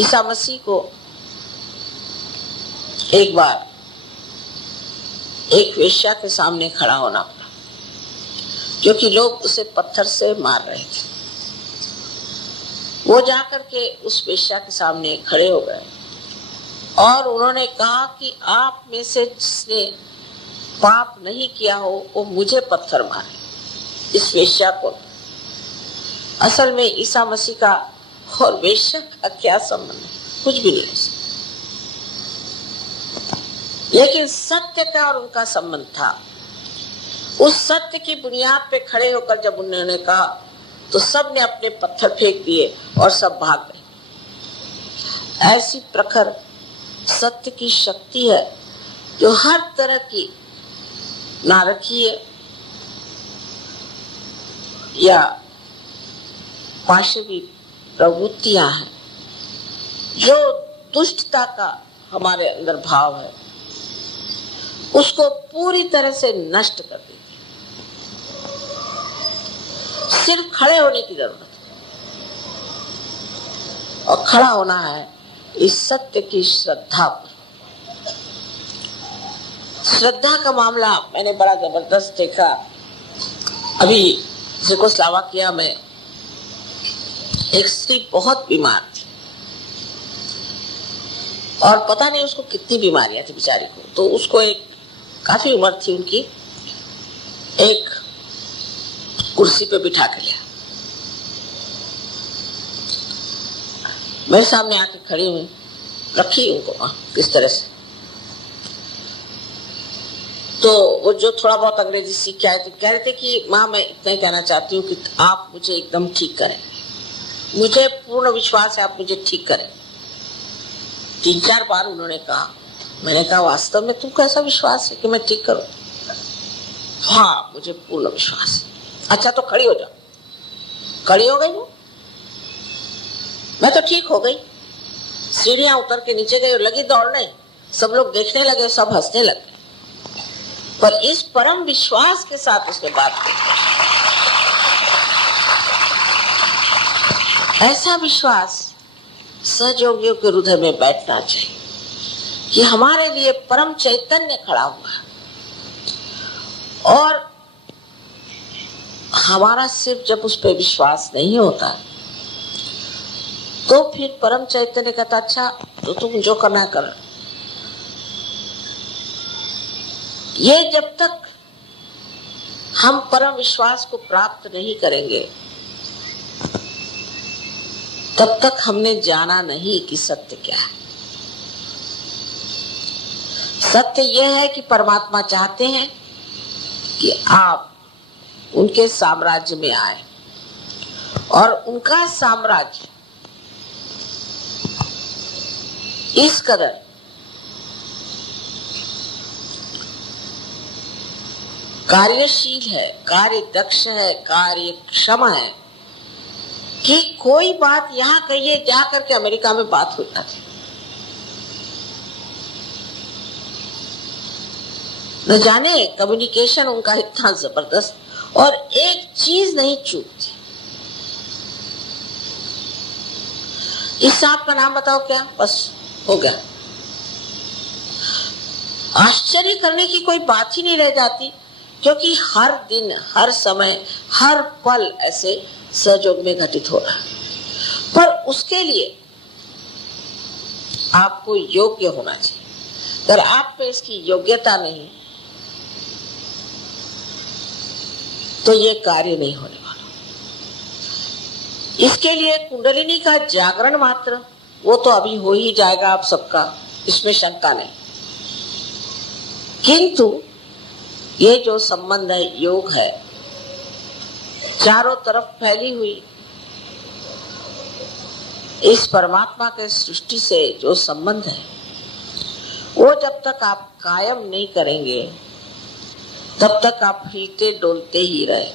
ईसा मसीह को एक बार एक वेश्या के सामने खड़ा होना पड़ा, क्योंकि लोग उसे पत्थर से मार रहे थे। वो जाकर के उस वेश्या के सामने खड़े हो गए और उन्होंने कहा कि आप में से जिसने पाप नहीं किया हो वो मुझे पत्थर मारे, इस वेश्या को। असल में ईसा मसीह का और वेश्या का क्या संबंध? कुछ भी नहीं हो सकता, लेकिन सत्य का और उनका संबंध था। उस सत्य की बुनियाद पे खड़े होकर जब उन्होंने कहा तो सब ने अपने पत्थर फेंक दिए और सब भाग गए। ऐसी प्रखर सत्य की शक्ति है जो हर तरह की नारकीय या पाशवी प्रवृत्तियां हैं, जो दुष्टता का हमारे अंदर भाव है, उसको पूरी तरह से नष्ट कर देती है। सिर्फ खड़े होने की जरूरत है, और खड़ा होना है इस सत्य की श्रद्धा पर। श्रद्धा का मामला मैंने बड़ा जबरदस्त देखा। अभी चेकोस्लोवाकिया में एक स्त्री बहुत बीमार थी और पता नहीं उसको कितनी बीमारियां थी बेचारी को। तो उसको एक काफी उम्र थी उनकी, एक कुर्सी पे बिठा के लिया, मेरे सामने आके खड़ी हुई, रखी उनको किस तरह से। तो वो जो थोड़ा बहुत अंग्रेजी सीख के आए थे कह रहे थे कि माँ मैं इतना ही कहना चाहती हूँ कि आप मुझे एकदम ठीक करें, मुझे पूर्ण विश्वास है आप मुझे ठीक करें। 3-4 बार उन्होंने कहा। मैंने कहा वास्तव में तुमको ऐसा विश्वास है कि मैं ठीक करूं? हाँ मुझे पूर्ण विश्वास है। अच्छा तो खड़ी हो जाओ। खड़ी हो गई वो, मैं तो ठीक हो गई। सीढ़ियां उतर के नीचे गई और लगी दौड़ने। सब लोग देखने लगे, सब हंसने लगे, पर इस परम विश्वास के साथ उसने बात की। ऐसा विश्वास सहयोगियों के हृदय में बैठना चाहिए कि हमारे लिए परम चैतन्य खड़ा हुआ है, और हमारा सिर्फ जब उस पर विश्वास नहीं होता तो फिर परम चैतन्य कहता अच्छा तो तुम जो करना कर। ये जब तक हम परम विश्वास को प्राप्त नहीं करेंगे तब तक हमने जाना नहीं कि सत्य क्या है। सत्य यह है कि परमात्मा चाहते हैं कि आप उनके साम्राज्य में आए, और उनका साम्राज्य इस कदर कार्यशील है, कार्य दक्ष है, कार्यक्षम है कि कोई बात यहाँ कहिए जाकर के अमेरिका में बात हो जाती। न जाने कम्युनिकेशन उनका इतना जबरदस्त, और एक चीज नहीं चूकती। इस सांप का नाम बताओ क्या, बस हो गया। आश्चर्य करने की कोई बात ही नहीं रह जाती, क्योंकि हर दिन, हर समय, हर पल ऐसे सहयोग में घटित हो रहा है। पर उसके लिए आपको योग्य होना चाहिए। अगर आप पे इसकी योग्यता नहीं तो ये कार्य नहीं होने वाला। इसके लिए कुंडलिनी का जागरण मात्र, वो तो अभी हो ही जाएगा आप सबका, इसमें शंका नहीं। किंतु ये जो संबंध है, योग है, चारों तरफ फैली हुई इस परमात्मा के सृष्टि से जो संबंध है, वो जब तक आप कायम नहीं करेंगे तब तक आप हिलते डोलते ही रहे।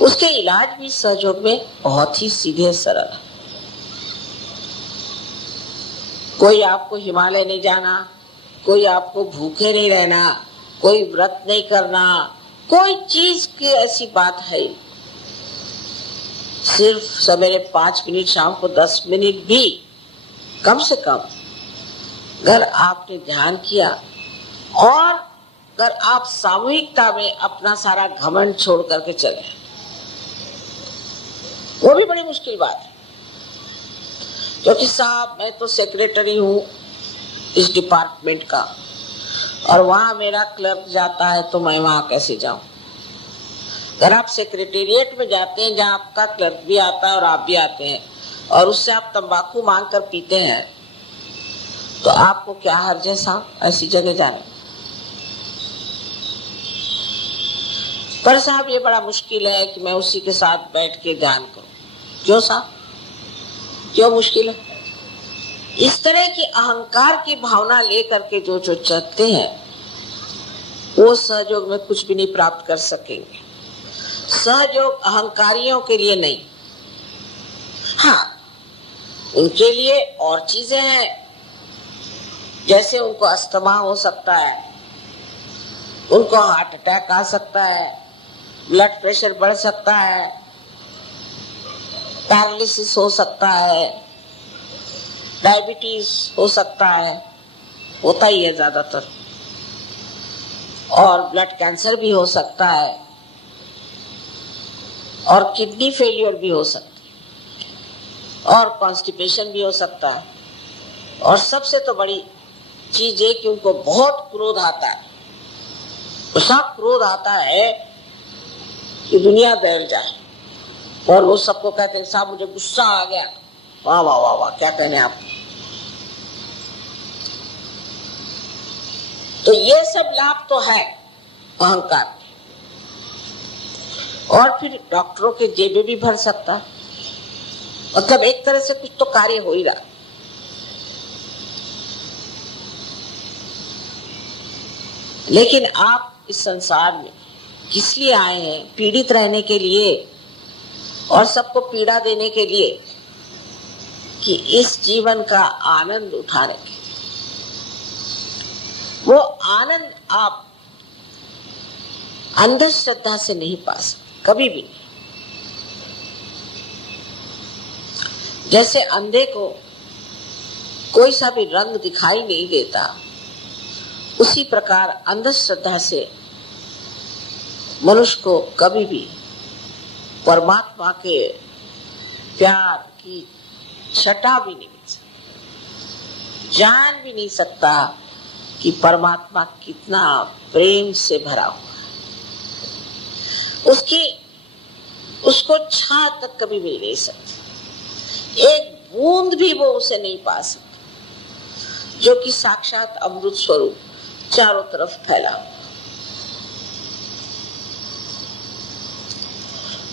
उसके इलाज भी सहयोग में बहुत ही सीधे सरल है। कोई आपको हिमालय नहीं जाना, कोई आपको भूखे नहीं रहना, कोई व्रत नहीं करना, कोई चीज की ऐसी बात है। सिर्फ सवेरे 5 मिनट, शाम को 10 मिनट भी कम से कम अगर आपने ध्यान किया और अगर आप सामूहिकता में अपना सारा घमंड छोड़ करके चले, वो भी बड़ी मुश्किल बात है। क्योंकि साहब मैं तो सेक्रेटरी हूं इस डिपार्टमेंट का और वहां मेरा क्लर्क जाता है तो मैं वहां कैसे जाऊं। अगर आप सेक्रेटेरिएट में जाते हैं जहां आपका क्लर्क भी आता है और आप भी आते हैं और उससे आप तंबाकू मांग कर पीते हैं, तो आपको क्या हर्ज है साहब ऐसी जगह जाने। पर साहब ये बड़ा मुश्किल है कि मैं उसी के साथ बैठ के ध्यान करूं। क्यों साहब, क्यों मुश्किल है? इस तरह की अहंकार की भावना लेकर के जो चलते हैं वो सहयोग में कुछ भी नहीं प्राप्त कर सकेंगे। सहयोग अहंकारियों के लिए नहीं, हाँ उनके लिए और चीजें हैं, जैसे उनको अस्थमा हो सकता है, उनको हार्ट अटैक आ सकता है, ब्लड प्रेशर बढ़ सकता है, पैरालिसिस हो सकता है, डायबिटीज हो सकता है, होता ही है ज्यादातर, और ब्लड कैंसर भी हो सकता है और किडनी फेलियर भी हो सकता है और कॉन्स्टिपेशन भी हो सकता है। और सबसे तो बड़ी चीज है कि उनको बहुत क्रोध आता है, ऐसा क्रोध आता है कि दुनिया दहल जाए। और वो सबको कहते हैं साहब मुझे गुस्सा आ गया, वाह वाह वाह वाह, क्या कहने आप। तो ये सब लाभ तो है अहंकार, और फिर डॉक्टरों के जेबे भी भर सकता, मतलब एक तरह से कुछ तो कार्य हो ही रहा। लेकिन आप इस संसार में किस लिए आए हैं? पीड़ित रहने के लिए और सबको पीड़ा देने के लिए, कि इस जीवन का आनंद उठाने के। वो आनंद आप अंधश्रद्धा से नहीं पा सकते, कभी भी नहीं। जैसे अंधे को कोई सा भी रंग दिखाई नहीं देता, उसी प्रकार अंधश्रद्धा से मनुष्य को कभी भी परमात्मा के प्यार की छटा भी नहीं मिल सकती, जान भी नहीं सकता कि परमात्मा कितना प्रेम से भरा हुआ है। उसको छा तक कभी मिल नहीं सकती, एक बूंद भी वो उसे नहीं पा सकता, जो कि साक्षात अमृत स्वरूप चारों तरफ फैला हुआ।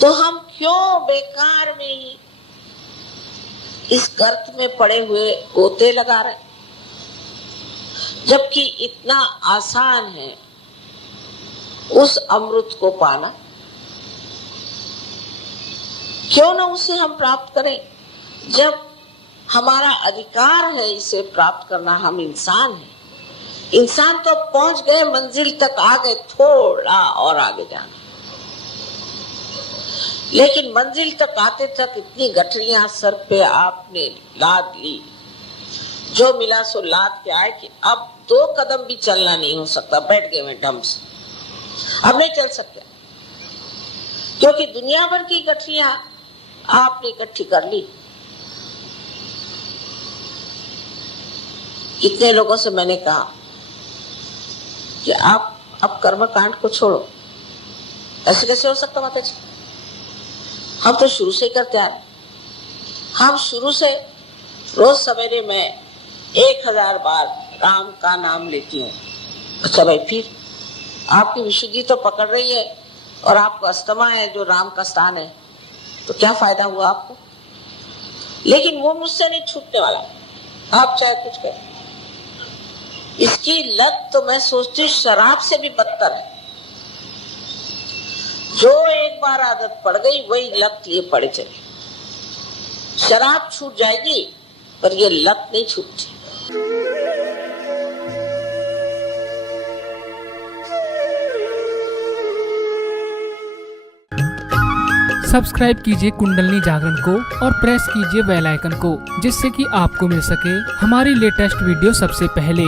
तो हम क्यों बेकार में ही इस गर्त में पड़े हुए गोते लगा रहे, जबकि इतना आसान है उस अमृत को पाना। क्यों ना उसे हम प्राप्त करें, जब हमारा अधिकार है इसे प्राप्त करना। हम इंसान हैं, इंसान तो पहुंच गए, मंजिल तक आ गए, थोड़ा और आगे जाना। लेकिन मंजिल तक आते तक इतनी गठरियां सर पे आपने लाद ली, जो मिला सो लाद के आए कि अब 2 कदम भी चलना नहीं हो सकता, बैठ गए मैं ढंग से, अब नहीं चल सकते, क्योंकि दुनिया भर की गठरियां आपने इकट्ठी कर ली। कितने लोगों से मैंने कहा कि आप अब कर्मकांड को छोड़ो। ऐसे कैसे हो सकता माता जी, हम तो शुरू से ही करते आ रहे। हम शुरू से रोज सवेरे में 1000 बार राम का नाम लेती हूँ। अच्छा भाई, फिर आपकी विशुद्धि तो पकड़ रही है और आपको अस्थमा है जो राम का स्थान है, तो क्या फायदा हुआ आपको? लेकिन वो मुझसे नहीं छूटने वाला, आप चाहे कुछ करें। इसकी लत तो मैं सोचती हूँ शराब से भी बदतर है। जो एक बार आदत पड़ गई वही लत ये पड़े चले। शराब छूट जाएगी पर ये लत नहीं छूटती। सब्सक्राइब कीजिए कुंडलिनी जागरण को और प्रेस कीजिए बेल आइकन को, जिससे कि आपको मिल सके हमारी लेटेस्ट वीडियो सबसे पहले।